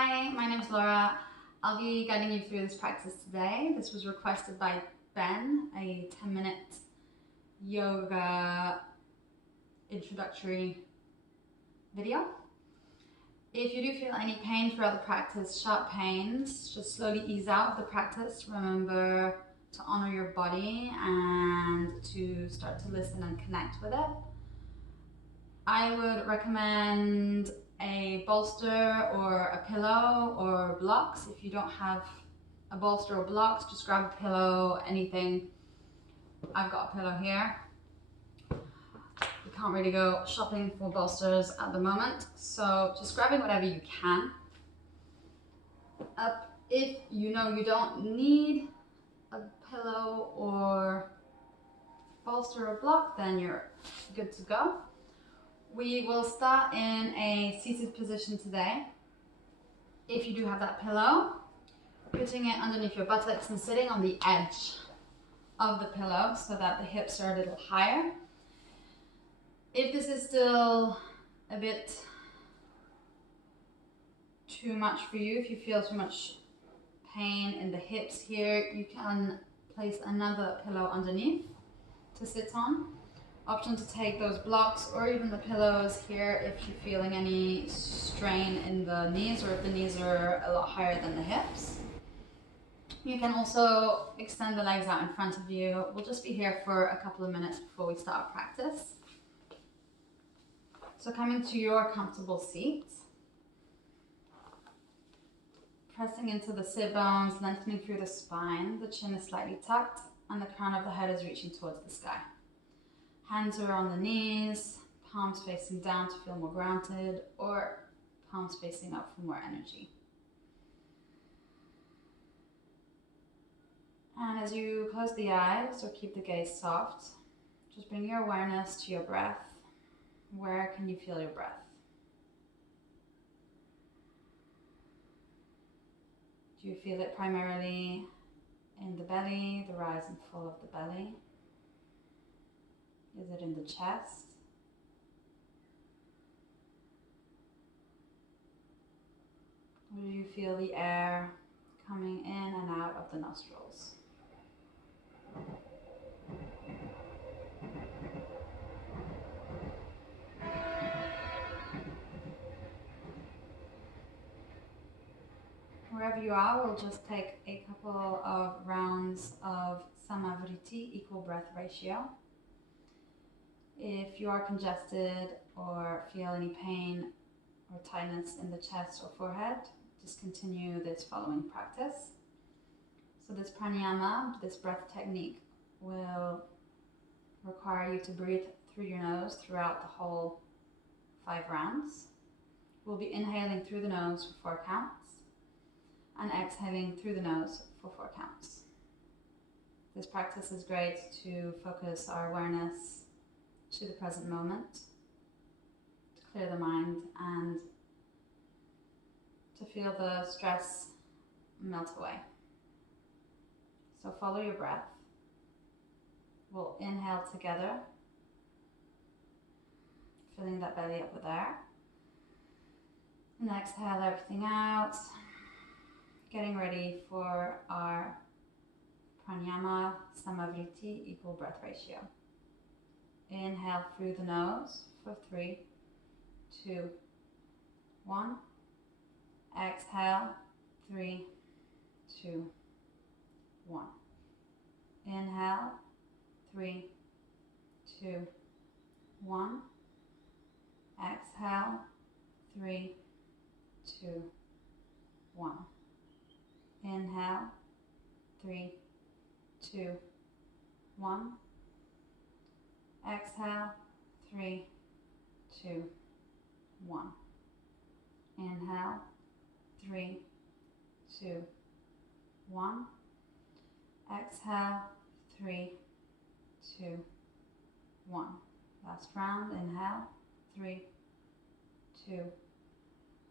Hi, my name is Laura. I'll be guiding you through this practice today. This was requested by Ben, a 10-minute yoga introductory video. If you do feel any pain throughout the practice, sharp pains, just slowly ease out of the practice. Remember to honor your body and to start to listen and connect with it. I would recommend a bolster or a pillow or blocks. If you don't have a bolster or blocks, just grab a pillow, anything. I've got a pillow here. You can't really go shopping for bolsters at the moment, so just grabbing whatever you can. If you know you don't need a pillow or bolster or block, then you're good to go. We will start in a seated position today. If you do have that pillow, putting it underneath your buttocks and sitting on the edge of the pillow so that the hips are a little higher. If this is still a bit too much for you, if you feel too much pain in the hips here, you can place another pillow underneath to sit on. Option to take those blocks or even the pillows here if you're feeling any strain in the knees or if the knees are a lot higher than the hips. You can also extend the legs out in front of you. We'll just be here for a couple of minutes before we start practice. So coming to your comfortable seat, pressing into the sit bones, lengthening through the spine, the chin is slightly tucked and the crown of the head is reaching towards the sky. Hands are on the knees, palms facing down to feel more grounded, or palms facing up for more energy. And as you close the eyes or keep the gaze soft, just bring your awareness to your breath. Where can you feel your breath? Do you feel it primarily in the belly, the rise and fall of the belly? Is it in the chest? Or do you feel the air coming in and out of the nostrils? Wherever you are, we'll just take a couple of rounds of Samavriti, equal breath ratio. If you are congested or feel any pain or tightness in the chest or forehead, just continue this following practice. So this pranayama, this breath technique, will require you to breathe through your nose throughout the whole 5 rounds. We'll be inhaling through the nose for 4 counts and exhaling through the nose for 4 counts. This practice is great to focus our awareness to the present moment, to clear the mind and to feel the stress melt away. So follow your breath. We'll inhale together, filling that belly up with air. And exhale everything out, getting ready for our pranayama Samavriti, equal breath ratio. Inhale through the nose for 3, 2, 1. Exhale, 3, 2, 1. Inhale, 3, 2, 1. Exhale, 3, 2, 1. Inhale, 3, 2, 1. Exhale, 3, 2, 1. Inhale, 3, 2, 1. Exhale, 3, 2, 1. Last round, inhale, 3, 2,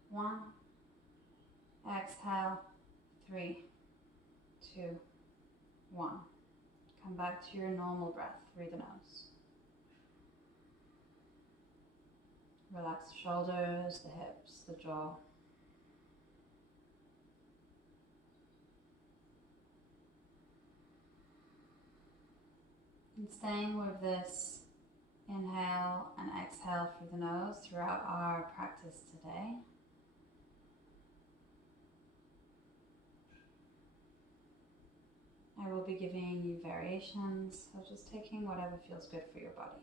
1. Exhale, 3, 2, 1. Come back to your normal breath through the nose. Relax the shoulders, the hips, the jaw. And staying with this inhale and exhale through the nose throughout our practice today. I will be giving you variations, so just taking whatever feels good for your body.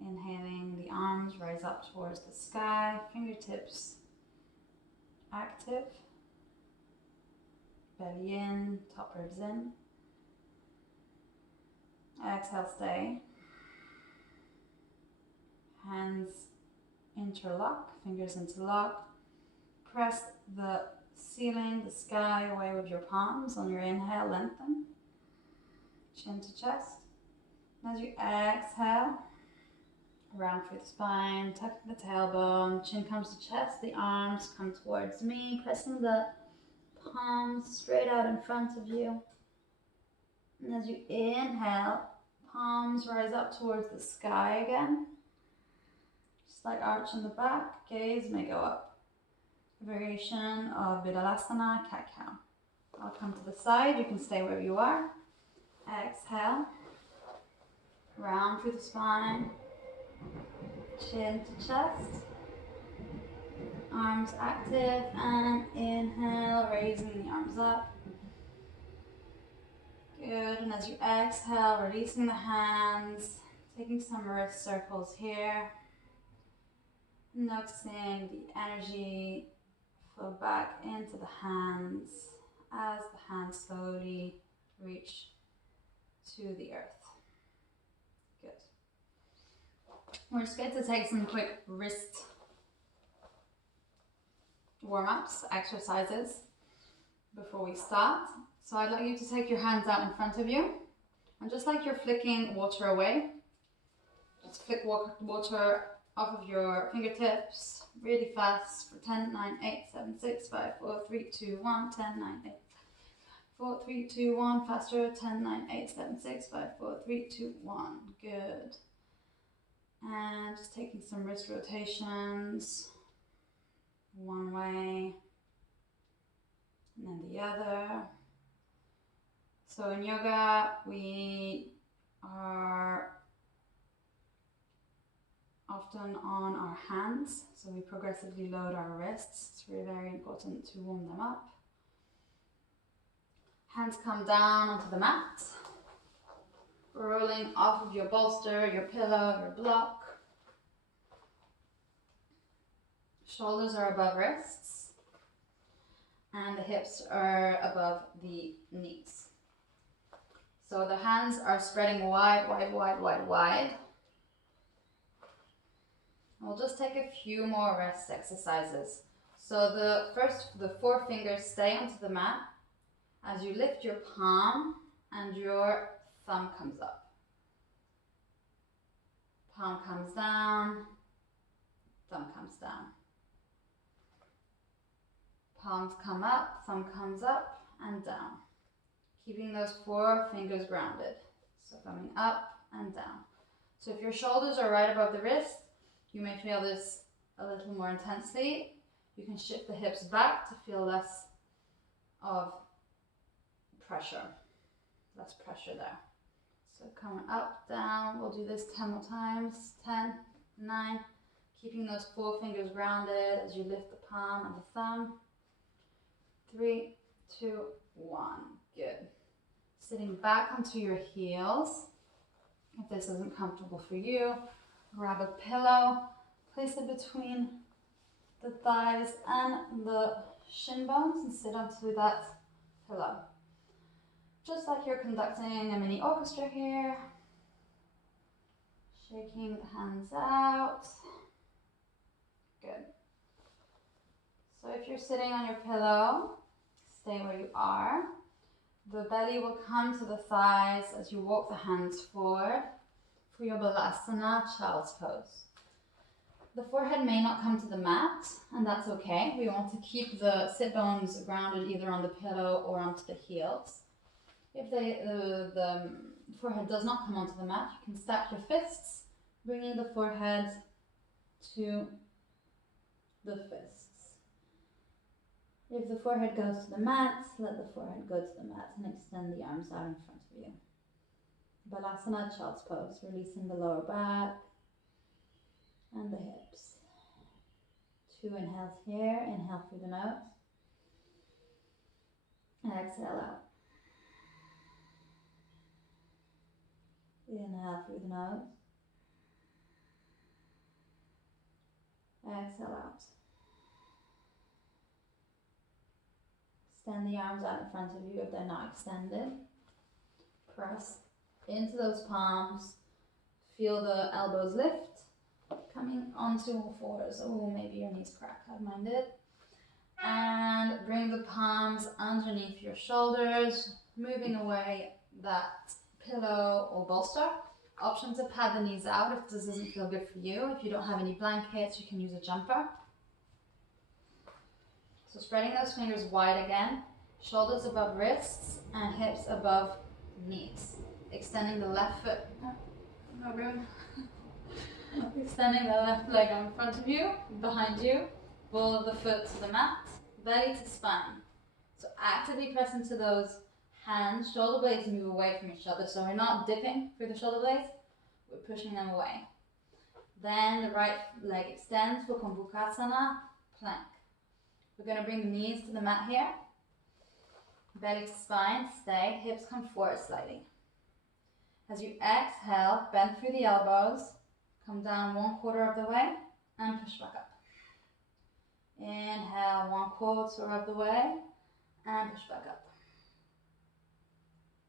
Inhaling, the arms rise up towards the sky, fingertips active, belly in, top ribs in. Exhale, stay. Hands interlock, fingers interlock. Press the ceiling, the sky away with your palms. On your inhale, lengthen. Chin to chest. As you exhale, round through the spine, tucking the tailbone, chin comes to chest, the arms come towards me, pressing the palms straight out in front of you. And as you inhale, palms rise up towards the sky again. Slight arch in the back, gaze may go up. Variation of Vidalasana, cat-cow. I'll come to the side, you can stay where you are. Exhale, round through the spine, chin to chest, arms active, and inhale, raising the arms up. Good, and as you exhale, releasing the hands, taking some wrist circles here. Noticing the energy flow back into the hands as the hands slowly reach to the earth. Good. We're just going to take some quick wrist warm-ups, exercises before we start. So I'd like you to take your hands out in front of you, and just like you're flicking water away, just flick water off of your fingertips really fast for 10, 9, 8, 7, 6, 5, 4, 3, 2, 1, 10, 9, 8, 4, 3, 2, 1, faster, 10, 9, 8, 7, 6, 5, 4, 3, 2, 1, good. And just taking some wrist rotations, one way, and then the other. So in yoga, we are often on our hands, so we progressively load our wrists. It's really very important to warm them up. Hands come down onto the mat, rolling off of your bolster, your pillow, your block. Shoulders are above wrists, and the hips are above the knees. So the hands are spreading wide, wide, wide, wide, wide. We'll just take a few more rest exercises. So the four fingers stay onto the mat as you lift your palm and your thumb comes up. Palm comes down, thumb comes down. Palms come up, thumb comes up and down. Keeping those four fingers grounded. So coming up and down. So if your shoulders are right above the wrist, you may feel this a little more intensely. You can shift the hips back to feel less of pressure. Less pressure there. So coming up, down. We'll do this 10 more times. 10, 9. Keeping those four fingers grounded as you lift the palm and the thumb. 3, 2, 1. Good. Sitting back onto your heels. If this isn't comfortable for you, grab a pillow, place it between the thighs and the shin bones and sit onto that pillow. Just like you're conducting a mini orchestra here. Shaking the hands out. Good. So if you're sitting on your pillow, stay where you are. The belly will come to the thighs as you walk the hands forward for your Balasana, child's pose. The forehead may not come to the mat, and that's okay. We want to keep the sit bones grounded either on the pillow or onto the heels. If the forehead does not come onto the mat, you can stack your fists, bringing the forehead to the fists. If the forehead goes to the mat, let the forehead go to the mat and extend the arms out in front of you. Balasana, child's pose, releasing the lower back and the hips. 2 inhales here, inhale through the nose. Exhale out. Inhale through the nose. Exhale out. Extend the arms out in front of you if they're not extended. Press into those palms. Feel the elbows lift. Coming onto all fours. Oh, maybe your knees crack. I mind it. And bring the palms underneath your shoulders, moving away that pillow or bolster. Option to pad the knees out if this doesn't feel good for you. If you don't have any blankets, you can use a jumper. So spreading those fingers wide again, shoulders above wrists and hips above knees. Extending the left foot, no room. Extending the left leg in front of you, behind you, ball of the foot to the mat, belly to spine. So actively press into those hands, shoulder blades move away from each other. So we're not dipping through the shoulder blades, we're pushing them away. Then the right leg extends for Kumbhakasana, plank. We're going to bring the knees to the mat here, belly to spine, stay, hips come forward slightly. As you exhale, bend through the elbows, come down 1/4 of the way and push back up. Inhale 1/4 of the way and push back up.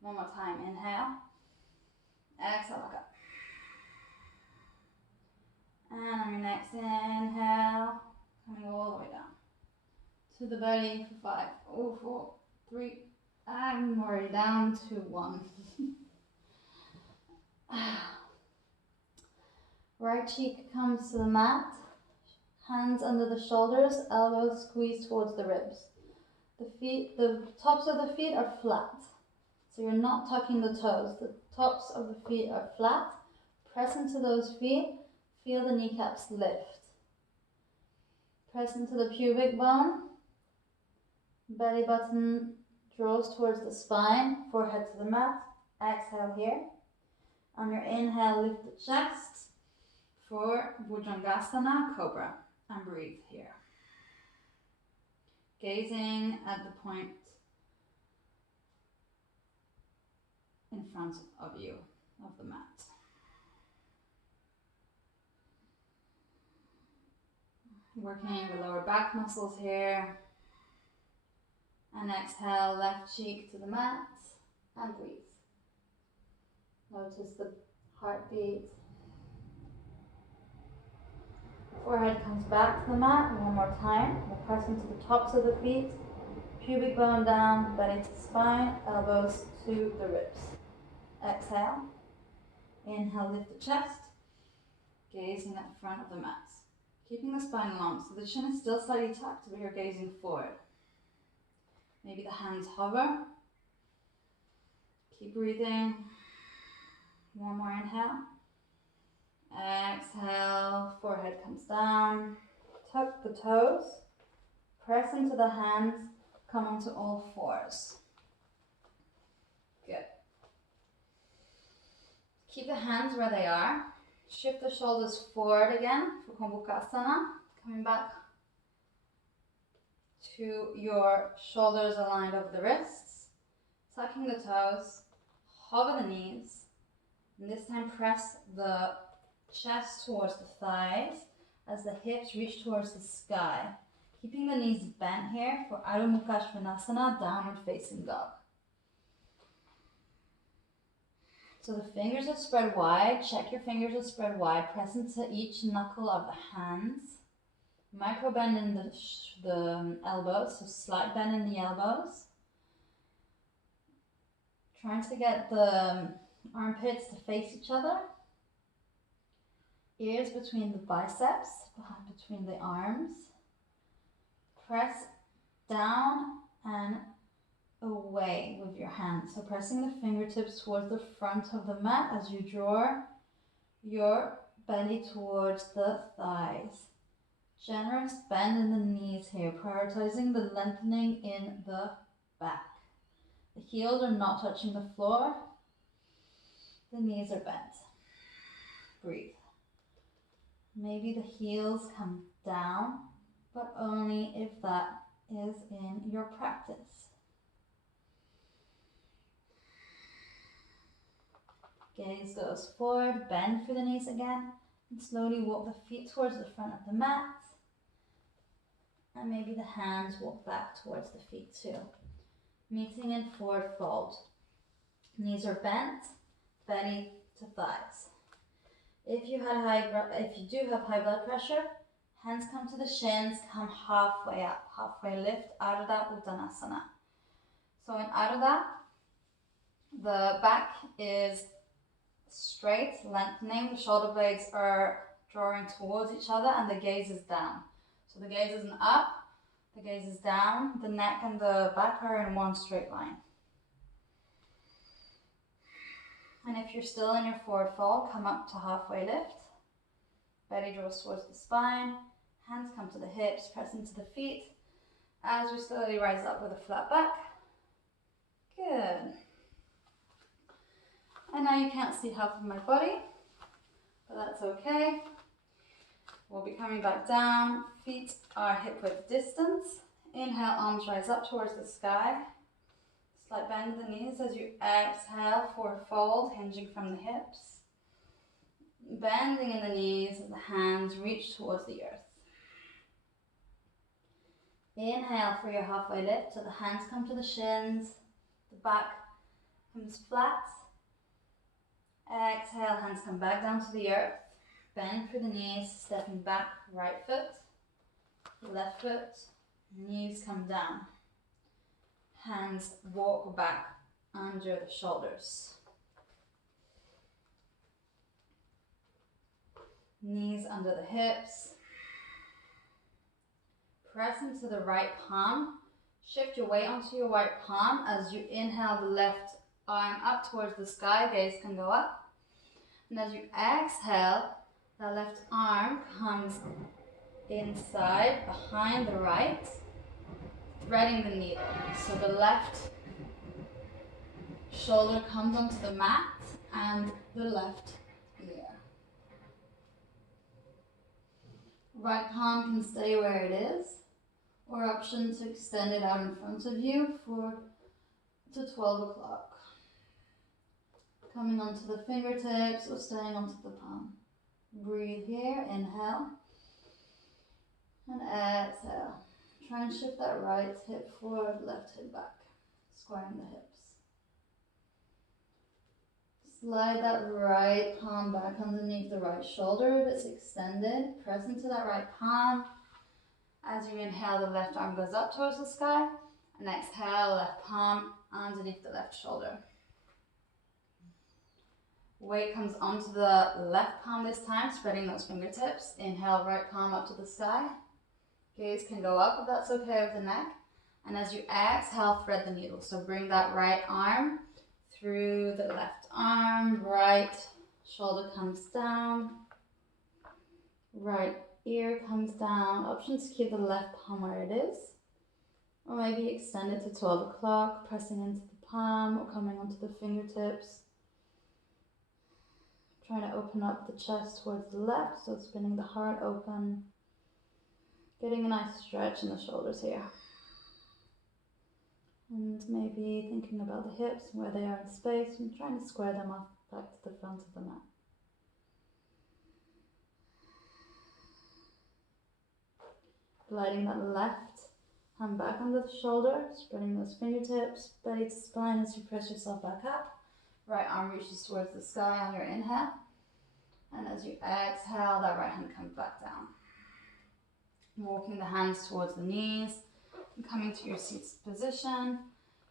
One more time, inhale, exhale back up. And on your next inhale, coming all the way down to the belly for 5, 4, 3, I'm already down to 1. Right cheek comes to the mat, hands under the shoulders, elbows squeeze towards the ribs. The tops of the feet are flat, so you're not tucking the toes. The tops of the feet are flat. Press into those feet, feel the kneecaps lift. Press into the pubic bone, belly button draws towards the spine, forehead to the mat. Exhale here. On your inhale, lift the chest for Bhujangasana, Cobra, and breathe here. Gazing at the point in front of you, of the mat. Working the lower back muscles here. And exhale, left cheek to the mat, and breathe. Notice the heartbeat. Forehead comes back to the mat one more time. We'll press into the tops of the feet, pubic bone down, belly to spine, elbows to the ribs. Exhale. Inhale, lift the chest, gazing at the front of the mat. Keeping the spine long, so the chin is still slightly tucked, but you're gazing forward. Maybe the hands hover. Keep breathing. One more inhale. Exhale, forehead comes down. Tuck the toes. Press into the hands. Come onto all fours. Good. Keep the hands where they are. Shift the shoulders forward again for Kumbhakasana. Coming back to your shoulders aligned over the wrists. Tucking the toes. Hover the knees. And this time press the chest towards the thighs as the hips reach towards the sky. Keeping the knees bent here for Adho Mukha Svanasana, downward facing dog. So the fingers are spread wide. Check your fingers are spread wide. Press into each knuckle of the hands. Micro bend in the elbows, so slight bend in the elbows. Trying to get the armpits to face each other. Ears between the biceps, between the arms. Press down and away with your hands. So pressing the fingertips towards the front of the mat as you draw your belly towards the thighs. Generous bend in the knees here, prioritizing the lengthening in the back. The heels are not touching the floor. The knees are bent. Breathe. Maybe the heels come down, but only if that is in your practice. Gaze goes forward, bend through the knees again, and slowly walk the feet towards the front of the mat. And maybe the hands walk back towards the feet too. Meeting in forward fold. Knees are bent, belly to thighs. If you do have high blood pressure, hands come to the shins, come halfway up, halfway lift, Ardha Uttanasana. So in Ardha, the back is straight, lengthening, the shoulder blades are drawing towards each other, and the gaze is down. So the gaze isn't up, the gaze is down, the neck and the back are in one straight line. And if you're still in your forward fold, come up to halfway lift. Belly draws towards the spine, hands come to the hips, press into the feet as we slowly rise up with a flat back. Good. And now you can't see half of my body, but that's okay. We'll be coming back down, feet are hip width distance. Inhale, arms rise up towards the sky. Slight bend in the knees as you exhale, forward fold, hinging from the hips. Bending in the knees as the hands reach towards the earth. Inhale for your halfway lift, so the hands come to the shins, the back comes flat. Exhale, hands come back down to the earth. Bend through the knees, stepping back, right foot, left foot, knees come down. Hands walk back under the shoulders. Knees under the hips. Press into the right palm. Shift your weight onto your right palm as you inhale the left arm up towards the sky. Gaze can go up. And as you exhale, the left arm comes inside, behind the right, threading the needle. So the left shoulder comes onto the mat and the left ear. Right palm can stay where it is, or option to extend it out in front of you to 12 o'clock. Coming onto the fingertips or staying onto the palm. Breathe here, inhale, and exhale. Try and shift that right hip forward, left hip back, squaring the hips. Slide that right palm back underneath the right shoulder if it's extended. Press into that right palm. As you inhale, the left arm goes up towards the sky, and exhale, left palm underneath the left shoulder. Weight comes onto the left palm this time, spreading those fingertips. Inhale, right palm up to the sky. Gaze can go up if that's okay with the neck. And as you exhale, thread the needle. So bring that right arm through the left arm. Right shoulder comes down. Right ear comes down. Options to keep the left palm where it is. Or maybe extend it to 12 o'clock, pressing into the palm or coming onto the fingertips. Trying to open up the chest towards the left, so spinning the heart open. Getting a nice stretch in the shoulders here. And maybe thinking about the hips and where they are in space and trying to square them off back to the front of the mat. Gliding that left hand back under the shoulder, spreading those fingertips, belly to spine as you press yourself back up. Right arm reaches towards the sky on your inhale. And as you exhale, that right hand comes back down. Walking the hands towards the knees and coming to your seated position.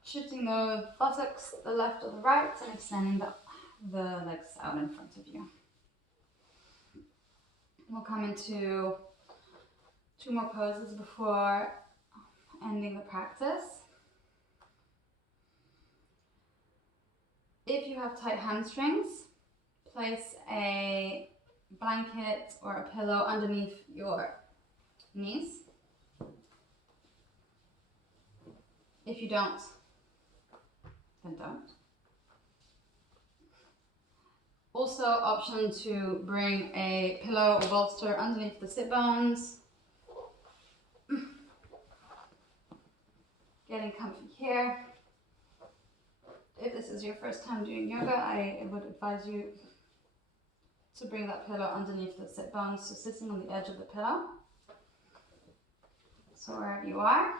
Shifting the buttocks, the left or the right, and extending the legs out in front of you. We'll come into 2 more poses before ending the practice. If you have tight hamstrings, place a blanket or a pillow underneath your knees. If you don't, then don't. Also, option to bring a pillow or bolster underneath the sit bones. Getting comfy here. If this is your first time doing yoga, I would advise you to bring that pillow underneath the sit bones, so sitting on the edge of the pillow. So wherever you are,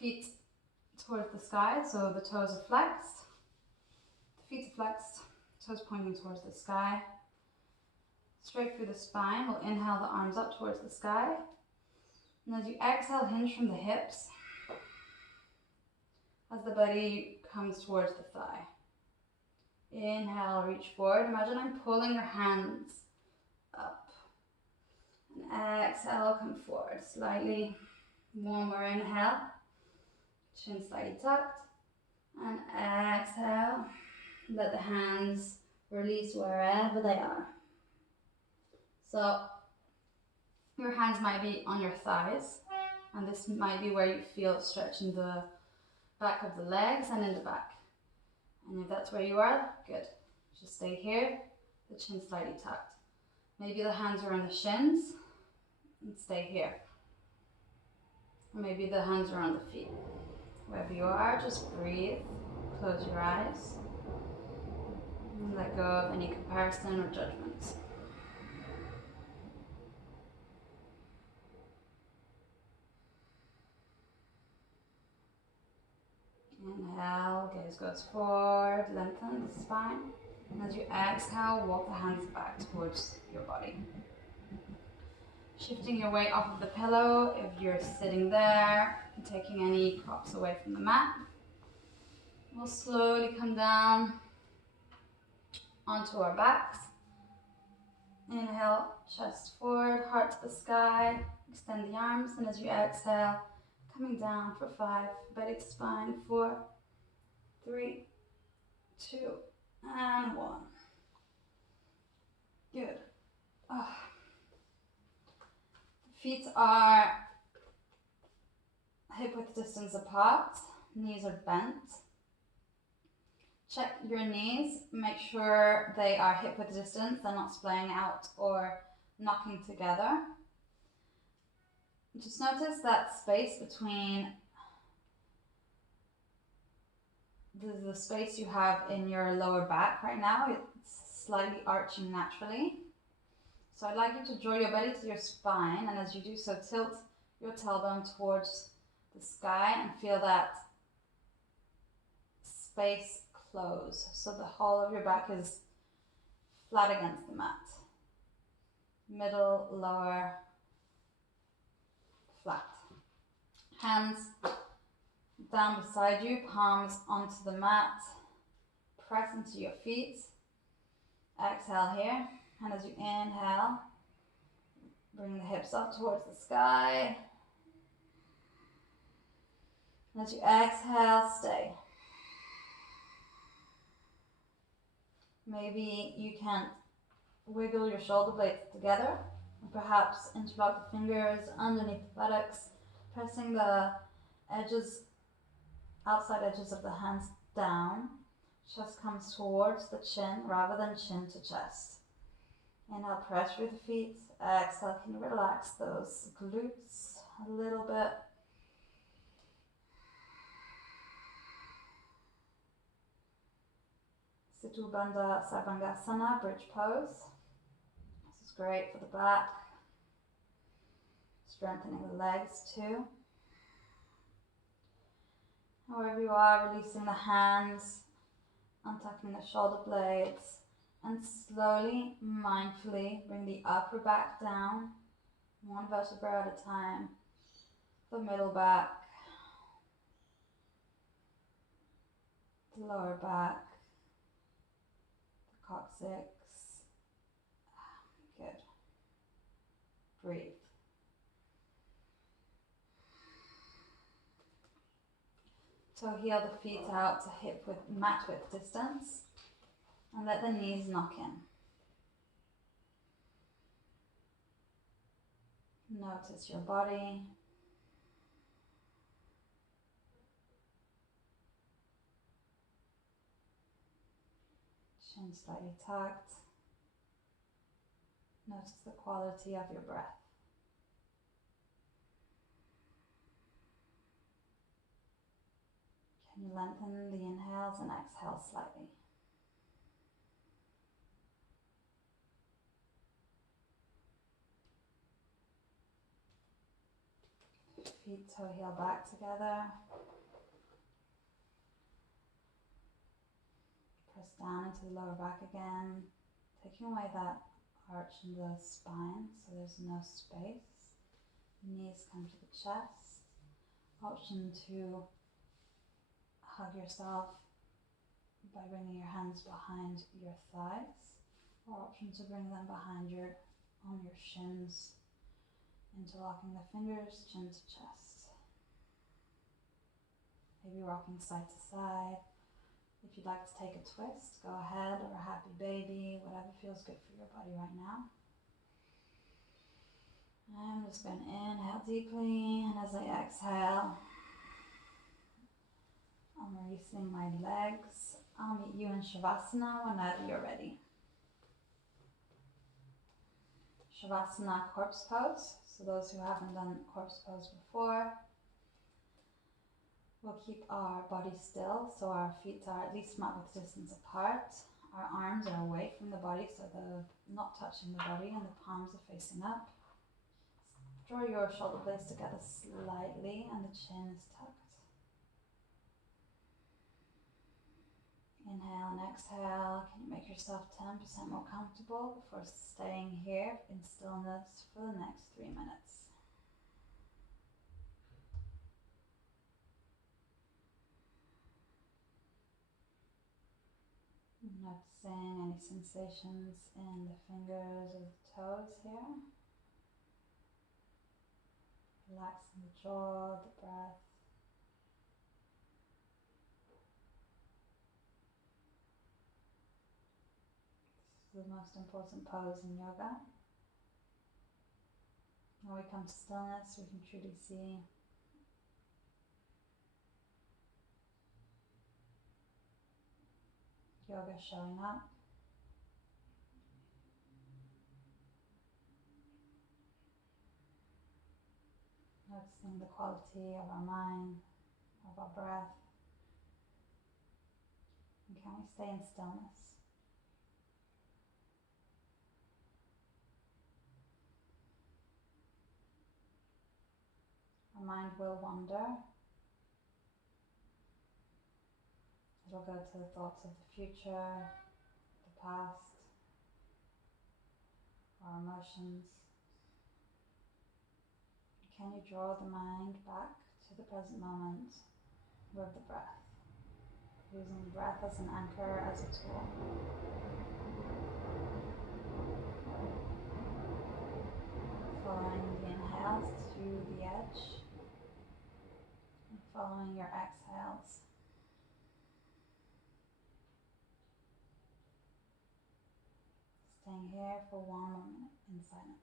feet towards the sky, so the toes are flexed, the feet are flexed, toes pointing towards the sky. Straight through the spine, we'll inhale the arms up towards the sky. And as you exhale, hinge from the hips as the belly comes towards the thigh. Inhale, reach forward. Imagine I'm pulling your hands up. And exhale, come forward slightly. One more inhale. Chin slightly tucked. And exhale. Let the hands release wherever they are. So your hands might be on your thighs. And this might be where you feel stretching the back of the legs and in the back. And if that's where you are, good. Just stay here, the chin slightly tucked. Maybe the hands are on the shins, and stay here. Or maybe the hands are on the feet. Wherever you are, just breathe, close your eyes, and let go of any comparison or judgments. Inhale, gaze goes forward, lengthen the spine. And as you exhale, walk the hands back towards your body. Shifting your weight off of the pillow if you're sitting there, and taking any props away from the mat. We'll slowly come down onto our backs. Inhale, chest forward, heart to the sky. Extend the arms, and as you exhale, coming down for 5, belly to spine, 4, 3, 2, and 1. Good. Feet are hip width distance apart, knees are bent. Check your knees, make sure they are hip width distance, they're not splaying out or knocking together. Just notice that space between the space you have in your lower back right now. It's slightly arching naturally. So I'd like you to draw your belly to your spine, and as you do so, tilt your tailbone towards the sky and feel that space close. So the whole of your back is flat against the mat. Middle, lower, flat. Hands down beside you, palms onto the mat. Press into your feet. Exhale here. And as you inhale, bring the hips up towards the sky. And as you exhale, stay. Maybe you can wiggle your shoulder blades together, and perhaps interlock the fingers underneath the buttocks, pressing the edges, outside edges of the hands down. Chest comes towards the chin rather than chin to chest. Inhale, press through the feet. Exhale, can you relax those glutes a little bit? Siddhu Bandha Sarvangasana, bridge pose. This is great for the back. Strengthening the legs too. Wherever you are, releasing the hands, untucking the shoulder blades, and slowly, mindfully bring the upper back down, one vertebra at a time, the middle back, the lower back, the coccyx. Good. Breathe. So heel the feet out to hip width, mat width distance, and let the knees knock in. Notice your body. Chin slightly tucked. Notice the quality of your breath. Can you lengthen the inhales and exhales slightly? Feet toe heel back together. Press down into the lower back again, taking away that arch in the spine so there's no space. Knees come to the chest. Option to hug yourself by bringing your hands behind your thighs, or option to bring them behind on your shins, interlocking the fingers, chin to chest. Maybe rocking side to side. If you'd like to take a twist, go ahead, or a happy baby, whatever feels good for your body right now. I'm just going to inhale deeply, and as I exhale, I'm releasing my legs. I'll meet you in Shavasana whenever you're ready. Shavasana, corpse pose. So those who haven't done corpse pose before, we'll keep our body still, so our feet are at least mat width distance apart. Our arms are away from the body, so they're not touching the body, and the palms are facing up. Draw your shoulder blades together slightly, and the chin is tucked. Inhale and exhale. Can you make yourself 10% more comfortable before staying here in stillness for the next 3 minutes? Noticing any sensations in the fingers or the toes here. Relaxing the jaw, the breath. This is the most important pose in yoga. When we come to stillness, we can truly see yoga showing up. Noticing the quality of our mind, of our breath. And can we stay in stillness? Our mind will wander. It'll go to the thoughts of the future, the past, our emotions. Can you draw the mind back to the present moment with the breath, using the breath as an anchor, as a tool? Following the inhales to the edge, and following your exhales. Staying here for 1 more minute in silence.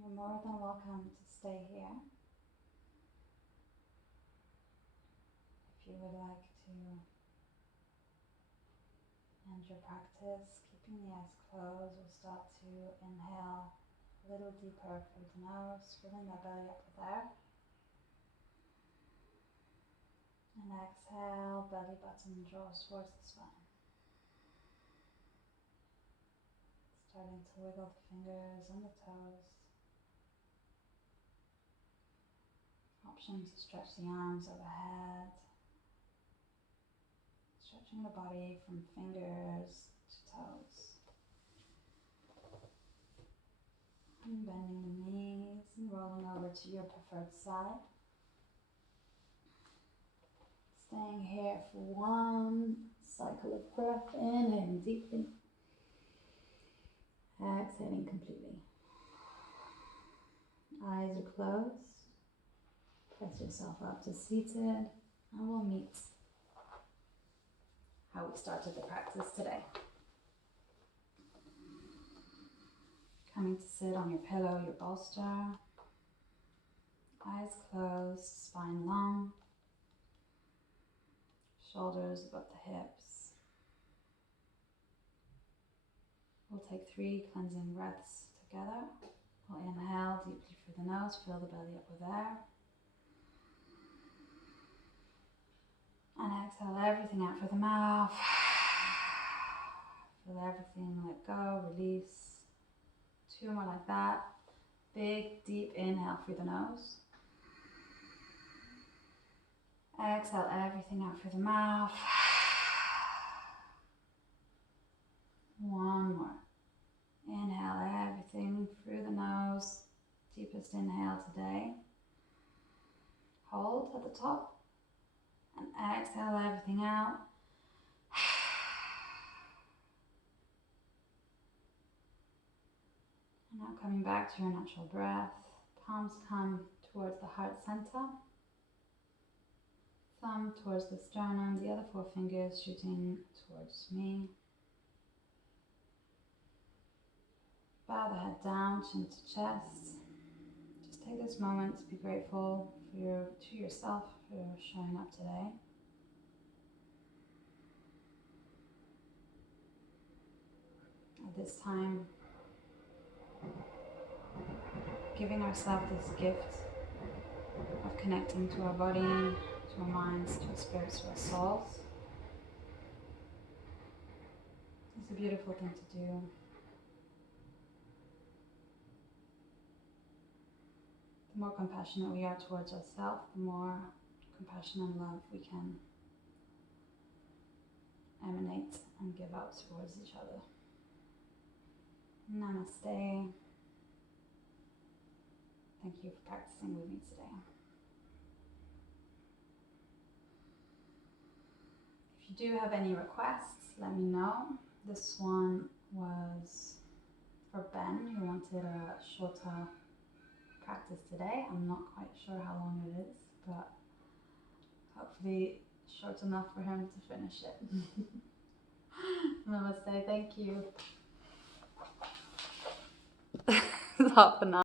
You're more than welcome to stay here. If you would like to end your practice, keeping the eyes closed, we'll start to inhale a little deeper through the nose, filling that belly up with air. And exhale, belly button draws towards the spine. Starting to wiggle the fingers and the toes. Option to stretch the arms overhead. Stretching the body from fingers to toes. And bending the knees and rolling over to your preferred side. Staying here for one cycle of breath, inhaling deeply, exhaling completely. Eyes are closed. Press yourself up to seated, and we'll meet how we started the practice today. Coming to sit on your pillow, your bolster. Eyes closed, spine long. Shoulders above the hips. We'll take 3 cleansing breaths together. We'll inhale deeply through the nose, fill the belly up with air. And exhale everything out through the mouth. Feel everything, let go, release. 2 more like that. Big, deep inhale through the nose. Exhale everything out through the mouth. 1 more. Inhale everything through the nose. Deepest inhale today. Hold at the top. And exhale everything out. And now coming back to your natural breath. Palms come towards the heart center. Thumb towards the sternum, the other 4 fingers shooting towards me. Bow the head down, chin to chest. Just take this moment to be grateful to yourself for showing up today. At this time, giving ourselves this gift of connecting to our body, to our minds, to our spirits, to our souls. It's a beautiful thing to do. The more compassionate we are towards ourselves, the more compassion and love we can emanate and give out towards each other. Namaste. Thank you for practicing with me today. If you do have any requests, let me know. This one was for Ben, who wanted a shorter practice today. I'm not quite sure how long it is, but hopefully short enough for him to finish it. Namaste, thank you. Half an hour.